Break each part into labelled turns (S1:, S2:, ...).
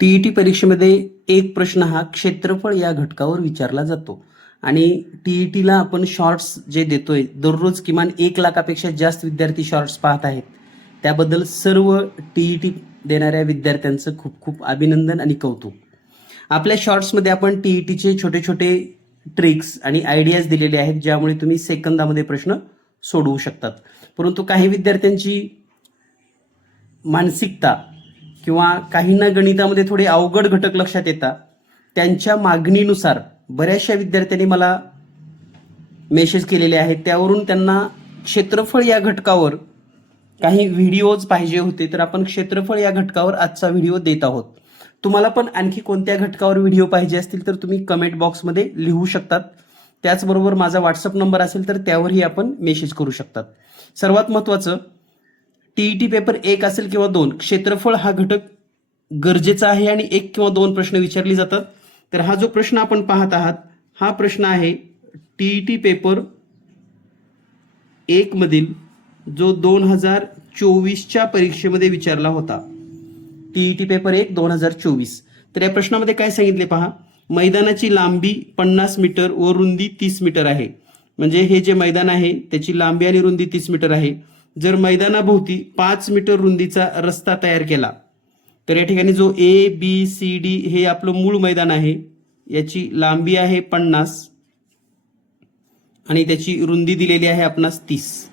S1: TET परीक्षेमध्ये एक प्रश्न हा क्षेत्रफळ या घटकावर विचारला जातो. आणि टीईटीला आपण शॉर्ट्स जे देतोय दररोज किमान एक लाखापेक्षा जास्त विद्यार्थी शॉर्ट्स पाहत आहेत. त्याबद्दल सर्व टीईटी देणाऱ्या विद्यार्थ्यांचं खूप खूप अभिनंदन आणि कौतुक. आपल्या शॉर्ट्समध्ये आपण टीईटीचे छोटे छोटे ट्रिक्स आणि आयडियाज दिलेले आहेत ज्यामुळे तुम्ही सेकंदामध्ये प्रश्न सोडवू शकतात. परंतु काही विद्यार्थ्यांची मानसिकता किंवा काहींना गणितामध्ये थोडे अवघड घटक लक्षात येतात. त्यांच्या मागणीनुसार बऱ्याचशा विद्यार्थ्यांनी मला मेसेज केलेले आहेत. त्यावरून त्यांना क्षेत्रफळ या घटकावर काही व्हिडिओज पाहिजे होते तर आपण क्षेत्रफळ या घटकावर आजचा व्हिडिओ देत आहोत. तुम्हाला पण आणखी कोणत्या घटकावर व्हिडिओ पाहिजे असतील तर तुम्ही कमेंट बॉक्समध्ये लिहू शकतात. त्याचबरोबर माझा व्हॉट्सअप नंबर असेल तर त्यावरही आपण मेसेज करू शकतात. सर्वात महत्त्वाचं टीईटी पेपर एक असेल किंवा दोन क्षेत्रफळ हा घटक गरजेचा आहे आणि एक किंवा दोन प्रश्न विचारले जातात. तर हा जो प्रश्न आपण पाहत आहात हा प्रश्न आहे टीईटी पेपर एक मधील जो दोन हजार चोवीसच्या परीक्षेमध्ये विचारला होता. टीईटी पेपर एक दोन हजार चोवीस. तर या प्रश्नामध्ये काय सांगितले पहा? मैदानाची लांबी पन्नास मीटर व रुंदी तीस मीटर आहे. म्हणजे हे जे मैदान आहे त्याची लांबी आणि रुंदी तीस मीटर आहे. जर मैदानाभोवती पाच मीटर रुंदीचा रस्ता तयार केला तर या ठिकाणी जो ए बी सी डी हे आपलं मूळ मैदान आहे याची लांबी आहे पन्नास आणि त्याची रुंदी दिलेली आहे आपणास तीस.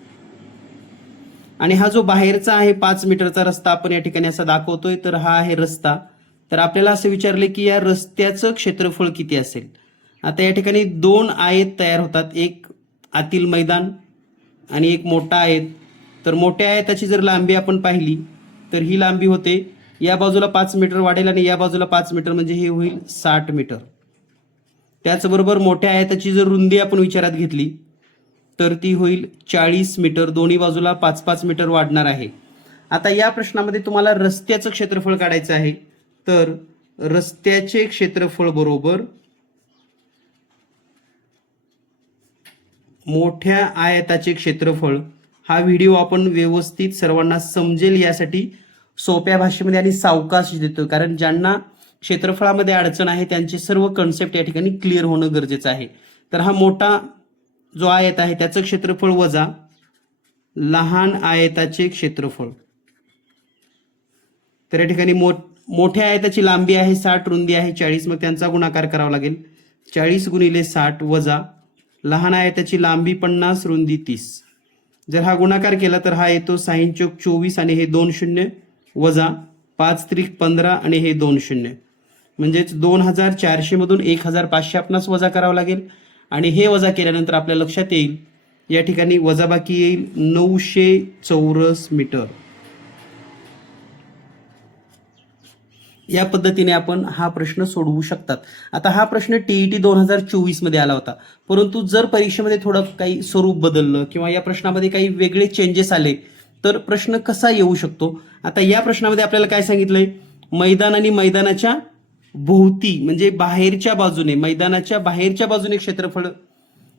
S1: आणि हा जो बाहेरचा आहे पाच मीटरचा रस्ता आपण या ठिकाणी असा दाखवतोय तर हा आहे रस्ता. तर आपल्याला असं विचारले की या रस्त्याचं क्षेत्रफळ किती असेल? आता या ठिकाणी दोन आयत तयार होतात. एक आतील मैदान आणि एक मोठा आयत. तर मोठ्या आयताची जर लांबी आपण पाहिली तर ही लांबी होते या बाजूला पाच मीटर वाढेल आणि या बाजूला पाच मीटर म्हणजे हे होईल साठ मीटर. त्याचबरोबर मोठ्या आयताची जर रुंदी आपण विचारात घेतली तर ती होईल चाळीस मीटर. दोन्ही बाजूला पाच पाच मीटर वाढणार आहे. आता या प्रश्नामध्ये तुम्हाला रस्त्याचं क्षेत्रफळ काढायचं आहे. तर रस्त्याचे क्षेत्रफळ बरोबर मोठ्या आयताचे क्षेत्रफळ हा व्हिडिओ आपण व्यवस्थित सर्वांना समजेल यासाठी सोप्या भाषेमध्ये आणि सावकाश देतो कारण ज्यांना क्षेत्रफळामध्ये अडचण आहे त्यांचे सर्व कन्सेप्ट या ठिकाणी क्लिअर होणं गरजेचं आहे. तर हा मोठा जो आयत आहे त्याचं क्षेत्रफळ वजा लहान आयताचे क्षेत्रफळ. तर या ठिकाणी मोठ मोठ्या आयताची लांबी आहे साठ रुंदी आहे चाळीस. मग त्यांचा गुणाकार करावा लागेल. चाळीस गुणिले साठ वजा लहान आयताची लांबी पन्नास रुंदी तीस. जर हा गुणाकार केला तर हा येतो साईन चौक चोवीस आणि हे दोन शून्य वजा पाच त्रिक पंधरा आणि हे दोन शून्य. म्हणजेच दोन हजार चारशे मधून एक हजार पाचशे आपणास वजा करावं लागेल. आणि हे वजा केल्यानंतर आपल्या लक्षात येईल या ठिकाणी वजाबाकी येईल नऊशे चौरस मीटर. या पद्धतीने आपण हा प्रश्न सोडवू शकतात. आता हा प्रश्न टीईटी दोन हजार चोवीसमध्ये आला होता. परंतु जर परीक्षेमध्ये थोडं काही स्वरूप बदललं किंवा या प्रश्नामध्ये काही वेगळे चेंजेस आले तर प्रश्न कसा येऊ शकतो? आता या प्रश्नामध्ये आपल्याला काय सांगितलंय? मैदान आणि मैदानाच्या भोवती म्हणजे बाहेरच्या बाजूने मैदानाच्या बाहेरच्या बाजूने क्षेत्रफळ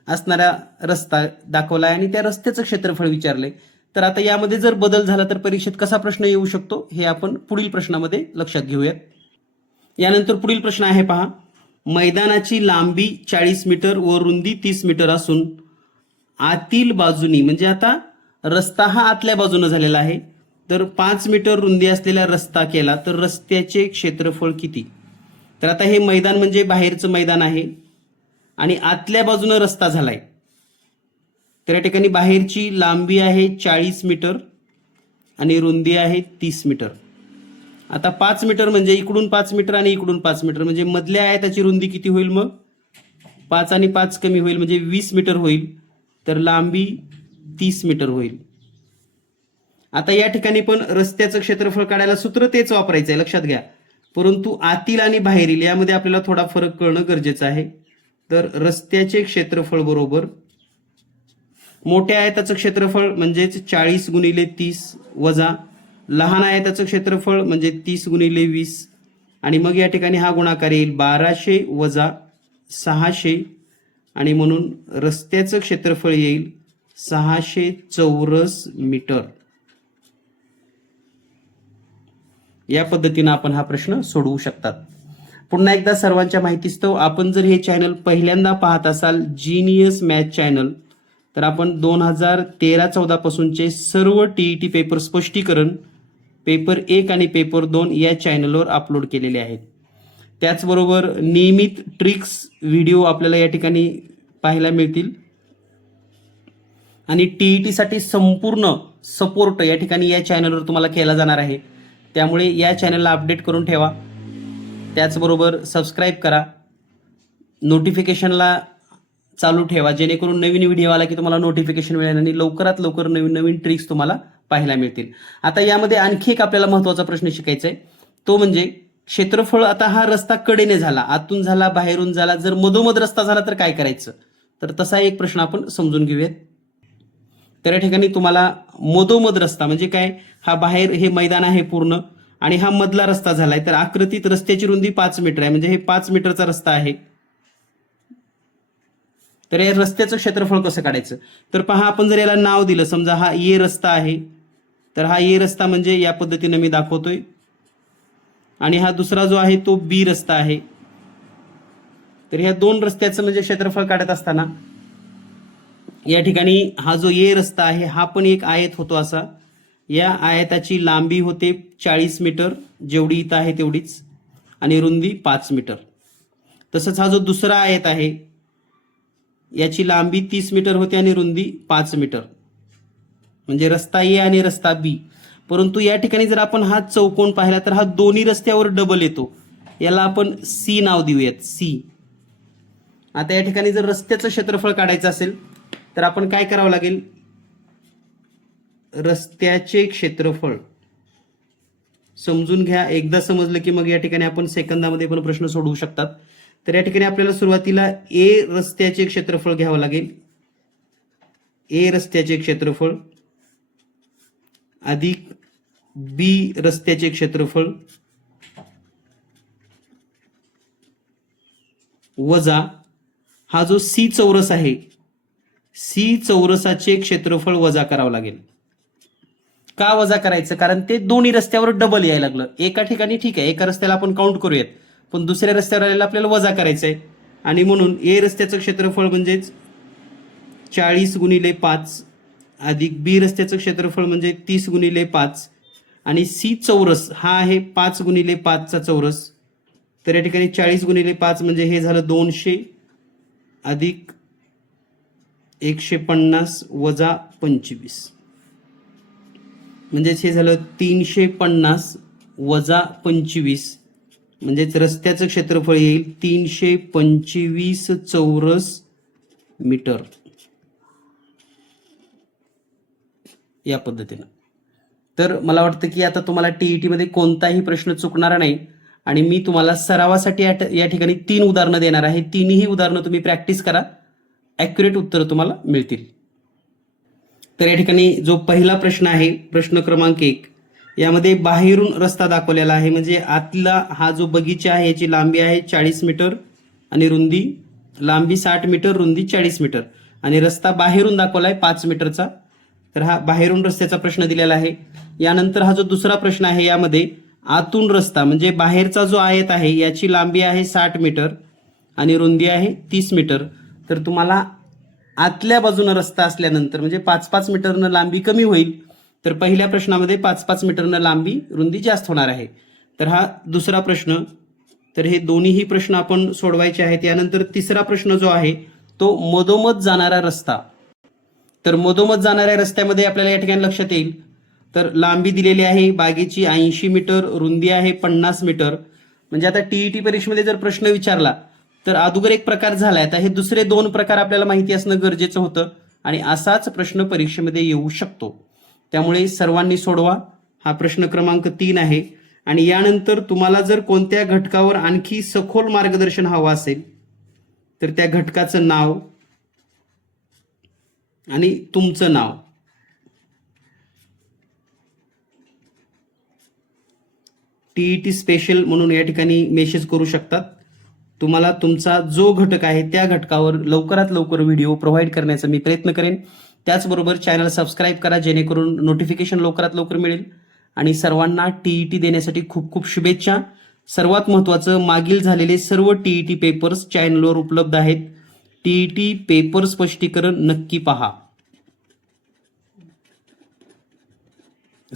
S1: असणारा रस्ता दाखवला आहे आणि त्या रस्त्याचं क्षेत्रफळ विचारलंय. तर आता यामध्ये जर बदल झाला तर परीक्षेत कसा प्रश्न येऊ शकतो हे आपण पुढील प्रश्नामध्ये लक्षात घेऊयात. यानंतर पुढील प्रश्न आहे पहा. मैदानाची लांबी चाळीस मीटर व रुंदी तीस मीटर असून आतील बाजूनी म्हणजे आता रस्ता हा आतल्या बाजूने झालेला आहे तर पाच मीटर रुंदी असलेला रस्ता केला तर रस्त्याचे क्षेत्रफळ किती? तर आता हे मैदान म्हणजे बाहेरचं मैदान आहे आणि आतल्या बाजूनं रस्ता झालाय. तर या ठिकाणी बाहेरची लांबी आहे चाळीस मीटर आणि रुंदी आहे तीस मीटर. आता पाच मीटर म्हणजे इकडून पाच मीटर आणि इकडून पाच मीटर. म्हणजे मधल्या आहे त्याची रुंदी किती होईल मग? पाच आणि पाच कमी होईल म्हणजे वीस मीटर होईल. तर लांबी तीस मीटर होईल. आता या ठिकाणी पण रस्त्याचं क्षेत्रफळ काढायला सूत्र तेच वापरायचं आहे लक्षात घ्या. परंतु आतील आणि बाहेरील यामध्ये आपल्याला थोडा फरक कळणं गरजेचं आहे. तर रस्त्याचे क्षेत्रफळ बरोबर मोठ्या आयताचं क्षेत्रफळ म्हणजेच चाळीस गुणिले तीस वजा लहान आयताचं क्षेत्रफळ म्हणजे तीस गुणिले वीस. आणि मग या ठिकाणी हा गुणाकार येईल बाराशे वजा सहाशे. आणि म्हणून रस्त्याचं क्षेत्रफळ येईल सहाशे चौरस मीटर. या पद्धतीनं आपण हा प्रश्न सोडवू शकतात. पुन्हा एकदा सर्वांच्या माहितीस्तव आपण जर हे चॅनल पहिल्यांदा पाहत असाल जीनियस मॅथ चॅनल तर आपण दोन हजार तेरा चौदापासूनचे सर्व टी ई टी पेपर स्पष्टीकरण पेपर एक आणि पेपर दोन या चॅनलवर अपलोड केलेले आहेत. त्याचबरोबर नियमित ट्रिक्स व्हिडिओ आपल्याला या ठिकाणी पाहायला मिळतील. आणि टी ई टीसाठी संपूर्ण सपोर्ट या ठिकाणी या चॅनलवर तुम्हाला केला जाणार आहे. त्यामुळे या चॅनलला अपडेट करून ठेवा. त्याचबरोबर सबस्क्राईब करा. नोटिफिकेशनला चालू ठेवा जेणेकरून नवीन व्हिडिओ आला की तुम्हाला नोटिफिकेशन मिळेल आणि लवकरात लवकर नवीन नवीन ट्रिक्स तुम्हाला पाहायला मिळतील. आता यामध्ये आणखी एक आपल्याला महत्त्वाचा प्रश्न शिकायचा आहे तो म्हणजे क्षेत्रफळ आता हा रस्ता कडेने झाला आतून झाला बाहेरून झाला जर मधोमध रस्ता झाला तर काय करायचं? तर तसा एक प्रश्न आपण समजून घेऊयात. तर या ठिकाणी तुम्हाला मधोमध रस्ता म्हणजे काय? हा बाहेर हे मैदान आहे पूर्ण आणि हा मधला रस्ता झालाय. तर आकृतीत रस्त्याची रुंदी पाच मीटर आहे. म्हणजे हे पाच मीटरचा रस्ता आहे. तर या रस्त्याचं क्षेत्रफळ कसं काढायचं? तर पहा आपण जर याला नाव दिलं समजा हा ये रस्ता आहे तर हा ये रस्ता म्हणजे या पद्धतीने मी दाखवतोय. आणि हा दुसरा जो आहे तो बी रस्ता आहे. तर ह्या दोन रस्त्याचं म्हणजे क्षेत्रफळ काढत असताना या ठिकाणी हा जो ये रस्ता आहे हा पण एक आयत होतो असा. या आयताची लांबी होते चाळीस मीटर जेवढी इथं आहे तेवढीच आणि रुंदी पाच मीटर. तसंच हा जो दुसरा आयत आहे याची लांबी तीस मीटर होती आणि रुंदी पाच मीटर. म्हणजे रस्ता ए आणि रस्ता बी. परंतु या ठिकाणी जर आपण हा चौकोन पाहिला तर हा दोन्ही रस्त्यावर डबल येतो. याला आपण सी नाव देऊयात सी. आता या ठिकाणी जर रस्त्याचं क्षेत्रफळ काढायचं असेल तर आपण काय करावं लागेल? रस्त्याचे क्षेत्रफळ. समजून घ्या. एकदा समजलं की मग या ठिकाणी आपण सेकंदामध्ये पण प्रश्न सोडवू शकतात. तर या ठिकाणी आपल्याला सुरुवातीला ए रस्त्याचे क्षेत्रफळ घ्यावं लागेल. ए रस्त्याचे क्षेत्रफळ अधिक बी रस्त्याचे क्षेत्रफळ वजा हा जो सी चौरस आहे सी चौरसाचे क्षेत्रफळ वजा करावं लागेल. का वजा करायचं? कारण ते दोन्ही रस्त्यावर डबल यायला लागलं. एका ठिकाणी ठीक आहे एका रस्त्याला आपण काउंट करूयात. पण दुसऱ्या रस्त्यावर आलेला आपल्याला वजा करायचा आहे आणि म्हणून ए रस्त्याचं क्षेत्रफळ म्हणजेच चाळीस गुणिले पाच अधिक बी रस्त्याचं क्षेत्रफळ म्हणजे तीस गुणिले पाच. आणि सी चौरस हा आहे पाच गुणिले पाचचा चौरस. तर या ठिकाणी चाळीस गुणिले पाच म्हणजे हे झालं दोनशे अधिक एकशे पन्नास वजा पंचवीस. म्हणजेच हे झालं तीनशे पन्नास वजा पंचवीस. म्हणजेच रस्त्याचं क्षेत्रफळ येईल तीनशे पंचवीस चौरस मीटर. या पद्धतीनं. तर मला वाटतं की आता तुम्हाला टीईटी मध्ये कोणताही प्रश्न चुकणार नाही आणि मी तुम्हाला सरावासाठी या या ठिकाणी तीन उदाहरणं देणार आहे. तिन्ही उदाहरणं तुम्ही प्रॅक्टिस करा. ॲक्युरेट उत्तरं तुम्हाला मिळतील. तर या ठिकाणी जो पहिला प्रश्न आहे प्रश्न क्रमांक एक यामध्ये बाहेरून रस्ता दाखवलेला आहे. म्हणजे आतला हा जो बगीचा आहे याची लांबी आहे चाळीस मीटर आणि रुंदी लांबी साठ मीटर रुंदी चाळीस मीटर. आणि रस्ता बाहेरून दाखवला आहे पाच मीटरचा. तर हा बाहेरून रस्त्याचा प्रश्न दिलेला आहे. यानंतर हा जो दुसरा प्रश्न आहे यामध्ये आतून रस्ता म्हणजे बाहेरचा जो आयत आहे याची लांबी आहे साठ मीटर आणि रुंदी आहे तीस मीटर. तर तुम्हाला आतल्या बाजूनं रस्ता असल्यानंतर म्हणजे पाच पाच मीटरनं लांबी कमी होईल. तर पहिल्या प्रश्नामध्ये पाच पाच मीटरनं लांबी रुंदी जास्त होणार आहे. तर हा दुसरा प्रश्न तर हे दोन्हीही प्रश्न आपण सोडवायचे आहेत. यानंतर तिसरा प्रश्न जो आहे तो मधोमध जाणारा रस्ता. तर मधोमध जाणाऱ्या रस्त्यामध्ये आपल्याला या ठिकाणी लक्षात येईल. तर लांबी दिलेली आहे बागेची ऐंशी मीटर रुंदी आहे पन्नास मीटर. म्हणजे आता टीईटी परीक्षेमध्ये जर प्रश्न विचारला तर अगोदर एक प्रकार झाला आता हे दुसरे दोन प्रकार आपल्याला माहिती असणं गरजेचं होतं आणि असाच प्रश्न परीक्षेमध्ये येऊ शकतो. त्यामुळे सर्वांनी सोडवा. हा प्रश्न क्रमांक तीन आहे. आणि यानंतर तुम्हाला जर कोणत्या घटकावर आणखी सखोल मार्गदर्शन हवं असेल तर त्या घटकाचं नाव आणि तुमचं नाव. टीईटी स्पेशल म्हणून या ठिकाणी मेसेज करू शकतात. तुम्हाला तुमचा जो घटक आहे त्या घटकावर लवकरात लवकर व्हिडिओ प्रोव्हाइड करण्याचा मी प्रयत्न करेन. त्याचबरोबर चॅनल सबस्क्राईब करा जेणेकरून नोटिफिकेशन लवकरात लवकर मिळेल. आणि सर्वांना टीईटी देण्यासाठी खूप खूप शुभेच्छा. सर्वात महत्त्वाचं मागील झालेले सर्व टीईटी पेपर्स चॅनलवर उपलब्ध आहेत. टीईटी पेपर स्पष्टीकरण नक्की पहा.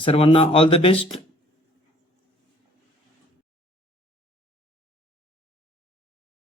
S1: सर्वांना ऑल द बेस्ट